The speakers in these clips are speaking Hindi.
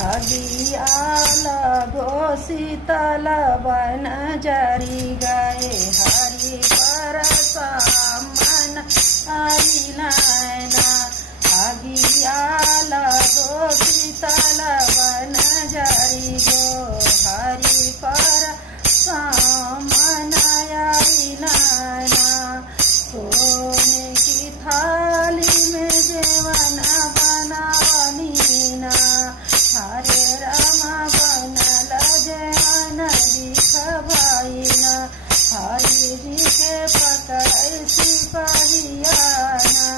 आगी आला शीतल बन जरी गए हरि परसा मन आई नैना। आगी आला शीतल बन जरी गो हरि परसा मन आई नैना। सोने की थाली में जेवन बनावनी ना हरे रामा बनल जेवन दिखवाइना। हरि जी के पकड़ सिपहिया ना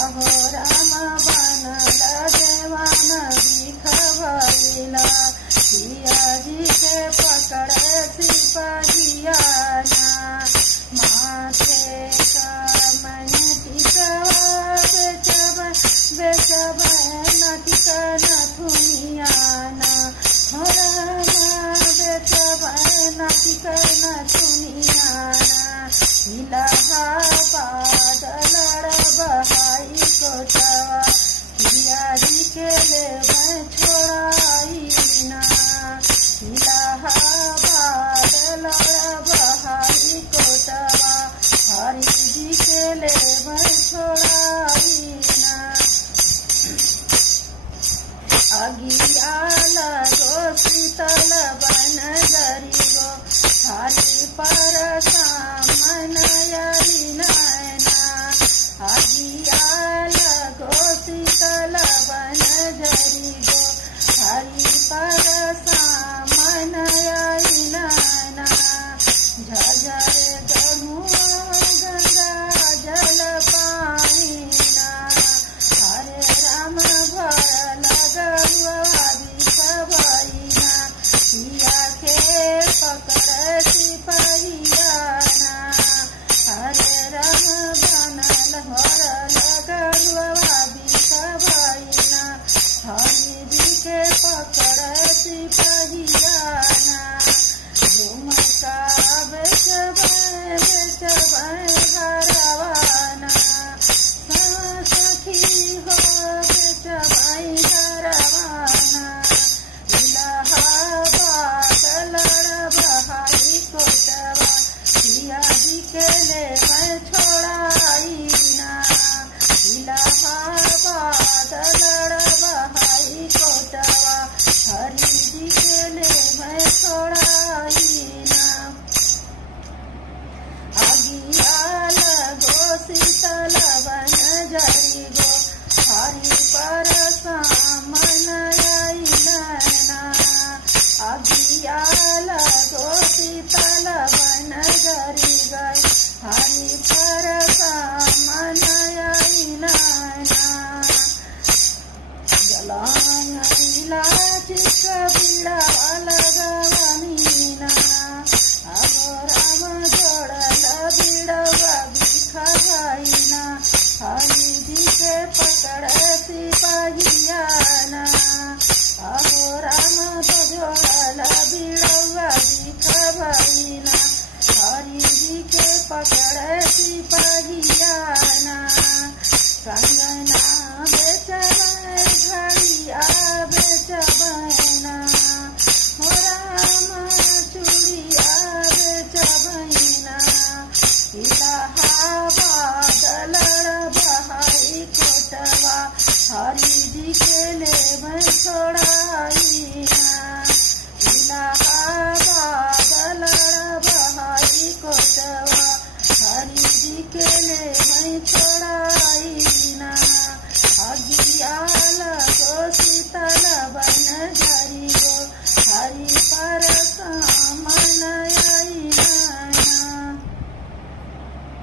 अहो रामा बनल जेवन दिखवाइला। पिया जी के पकड़ सिपहिया ना माथे का मन टिकवा बेचब नटिका नथुनिया ना हो रामा बेचब नटिका नथुनिया ना। इलाहाबाद लड़बहाई कोटवा पिया जी के ले छोड़ाई ना। इलाहाबाद लड़बहाई कोटवा हरि जी के ले छोड़ाई ना। आगी आला शीतल बन जरी गो हरि परसा मन आई नैना। आगी आला शीतल बन जरी गो हरि परसा मन आई नैना। झझर गहुआ गंगा जल पानी ना हरे राम भर लगुआ दिखवाइना। पिया के पकड़ सिपहिया ना हरे राम बनल भर लगुआ दिखवाइना। हरि जी के पकड़ सिपहिया ना झुमका बेचब घरवाना सखी हो बेचब घरवाना। इलाहाबाद लड़बहाई कोटवा पिया जी के ले छोड़ाई ना। इलाहाबाद लड़बहाई कोटवा हरि जी के ले छोड़ाई ना। आगी आला शीतल बन जरी गो हरि परसा मन आई नैना। आगी आला शीतल बन जरी गई हरि परसा मन आई नैना। जलाइला चिक बिड़ा लगवनी ना